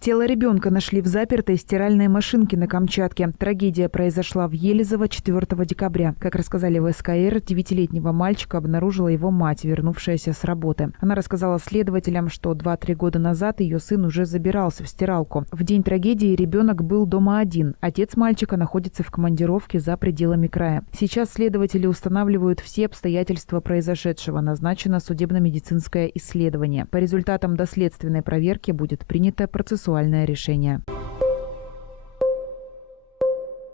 Тело ребенка нашли в запертой стиральной машинке на Камчатке. Трагедия произошла в Елизово 4 декабря. Как рассказали в СКР, 9-летнего мальчика обнаружила его мать, вернувшаяся с работы. Она рассказала следователям, что 2-3 года назад ее сын уже забирался в стиралку. В день трагедии ребенок был дома один. Отец мальчика находится в командировке за пределами края. Сейчас следователи устанавливают все обстоятельства произошедшего. Назначено судебно-медицинское исследование. По результатам доследственной проверки будет принято процессуальное решение.